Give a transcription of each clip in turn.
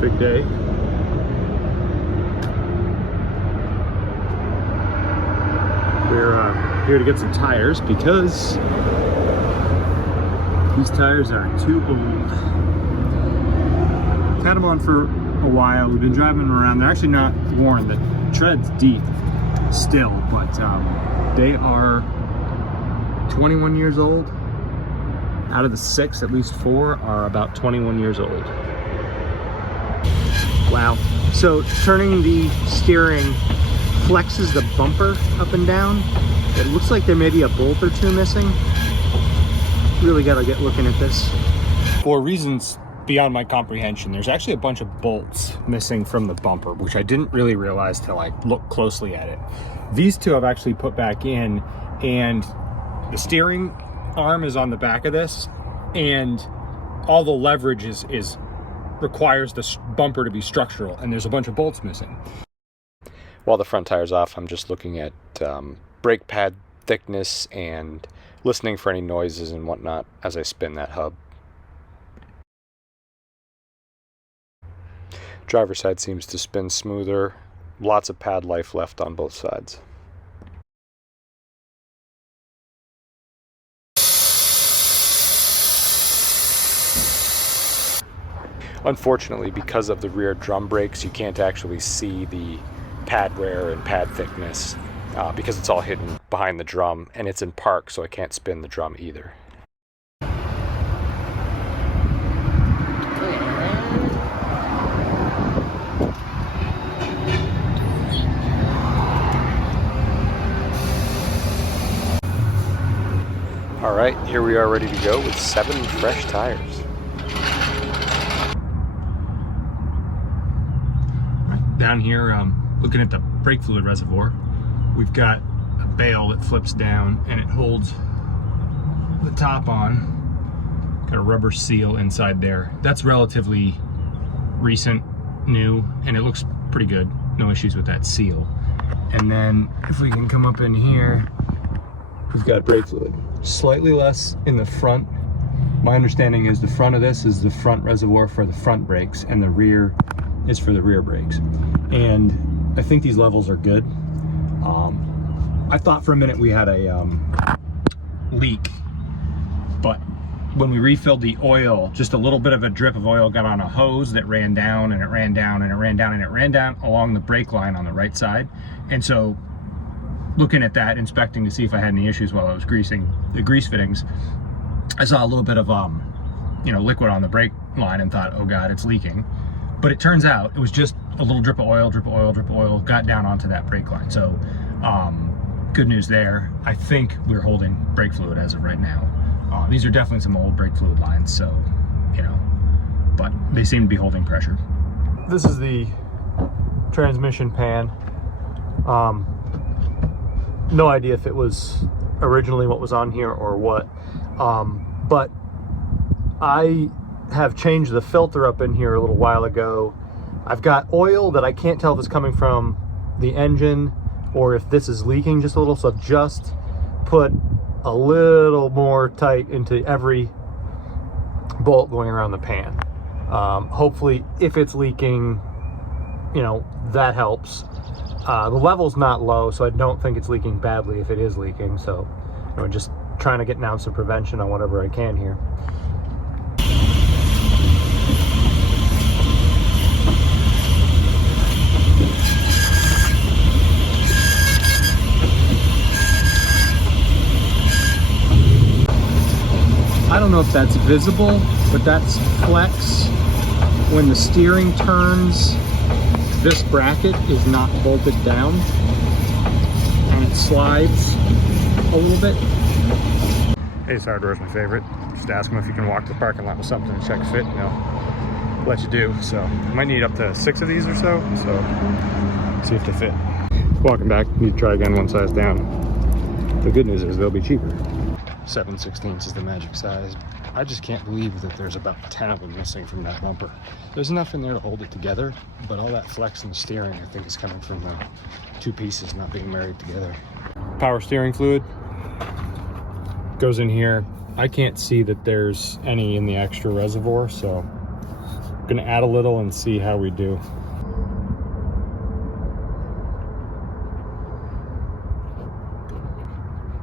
big day. We're here to get some tires because these tires are too old. I've had them on for a while. We've been driving them around. They're actually not worn. The tread's deep still, but they are 21 years old. Out of the 6, at least 4 are about 21 years old. Wow. So turning the steering flexes the bumper up and down. It looks like there may be a bolt or two missing. Really gotta get looking at this. For reasons beyond my comprehension, there's actually a bunch of bolts missing from the bumper, which I didn't really realize till I looked closely at it. These two I've actually put back in, and the steering arm is on the back of this, and all the leverage requires the bumper to be structural, and there's a bunch of bolts missing. While the front tire's off, I'm just looking at brake pad thickness and listening for any noises and whatnot as I spin that hub. Driver's side seems to spin smoother. Lots of pad life left on both sides. Unfortunately, because of the rear drum brakes, you can't actually see the pad wear and pad thickness because it's all hidden behind the drum, and it's in park, so I can't spin the drum either. All right, here we are ready to go with 7 fresh tires. Down here, looking at the brake fluid reservoir, we've got a bail that flips down and it holds the top on. Got a rubber seal inside there. That's relatively recent, new, and it looks pretty good. No issues with that seal. And then if we can come up in here, we've got brake fluid. Slightly less in the front. My understanding is the front of this is the front reservoir for the front brakes, and the rear is for the rear brakes. And I think these levels are good. I thought for a minute we had a leak, but when we refilled the oil, just a little bit of a drip of oil got on a hose that ran down, and it ran down, and it ran down, and it ran down along the brake line on the right side. And so looking at that, inspecting to see if I had any issues while I was greasing the grease fittings, I saw a little bit of liquid on the brake line and thought, oh God, it's leaking. But it turns out it was just a little drip of oil, got down onto that brake line. So good news there. I think we're holding brake fluid as of right now. These are definitely some old brake fluid lines, so, but they seem to be holding pressure. This is the transmission pan. No idea if it was originally what was on here or what, but I have changed the filter up in here a little while ago. I've got oil that I can't tell if it's coming from the engine or if this is leaking just a little, so I've just put a little more tight into every bolt going around the pan. Hopefully, if it's leaking, that helps. The level's not low, so I don't think it's leaking badly if it is leaking. So just trying to get an ounce of prevention on whatever I can here. I don't know if that's visible, but that's flex. When the steering turns, this bracket is not bolted down and it slides a little bit. Ace Hardware is my favorite. Just ask them if you can walk to the parking lot with something and check fit, and they'll let you do. So I might need up to 6 of these or so see if they fit. Walking back, need to try again one size down. The good news is they'll be cheaper. 7/16 is the magic size. I just can't believe that there's about 10 of them missing from that bumper. There's enough in there to hold it together, but all that flex in the steering I think is coming from the 2 pieces not being married together. Power steering fluid goes in here. I can't see that there's any in the extra reservoir, so Gonna add a little and see how we do.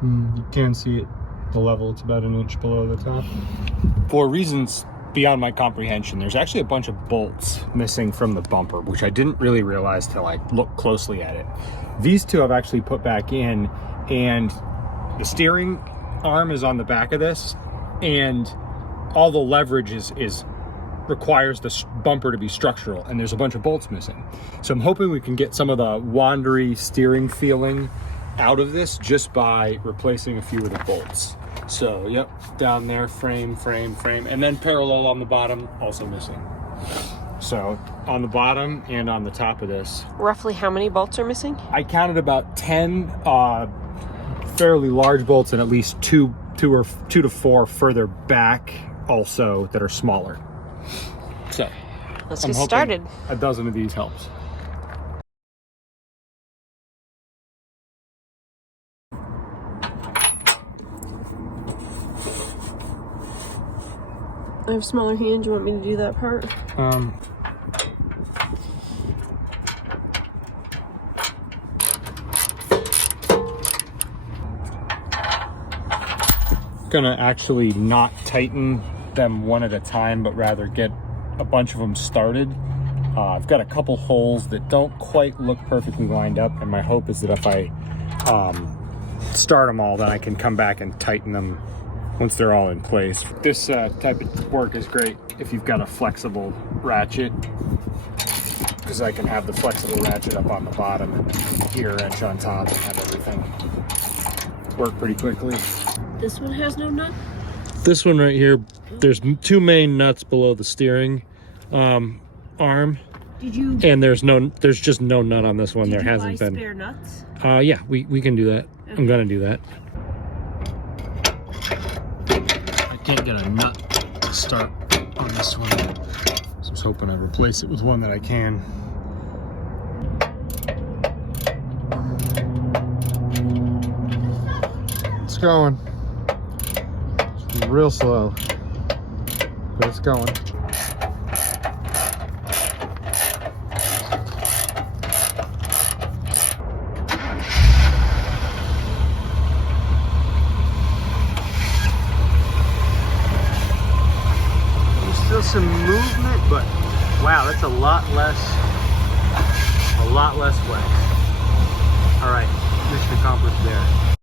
You can see it, the level, it's about 1 inch below the top. For reasons beyond my comprehension, there's actually a bunch of bolts missing from the bumper, which I didn't really realize till I looked closely at it. These two I've actually put back in, and the steering arm is on the back of this, and all the leverage requires the bumper to be structural, and there's a bunch of bolts missing. So I'm hoping we can get some of the wandery steering feeling out of this just by replacing a few of the bolts. So yep, down there, frame, and then parallel on the bottom, also missing. So on the bottom and on the top of this. Roughly how many bolts are missing? I counted about 10 fairly large bolts and at least two to four further back also that are smaller. So let's get started. A dozen of these helps. I have smaller hands. You want me to do that part? Gonna actually not tighten them one at a time, but rather get a bunch of them started. I've got a couple holes that don't quite look perfectly lined up, and my hope is that if I start them all, then I can come back and tighten them once they're all in place. This type of work is great if you've got a flexible ratchet, because I can have the flexible ratchet up on the bottom and gear wrench on top and have everything work pretty quickly. This one has no nut? This one right here, there's two main nuts below the steering arm. And there's just no nut on this one. There hasn't been. Spare nuts? Yeah, we can do that. Okay. I'm gonna do that. I can't get a nut to start on this one, so I was hoping I'd replace it with one that I can. It's going. It's real slow, but it's going. Still some movement, but wow, that's a lot less wet. All right, mission accomplished there.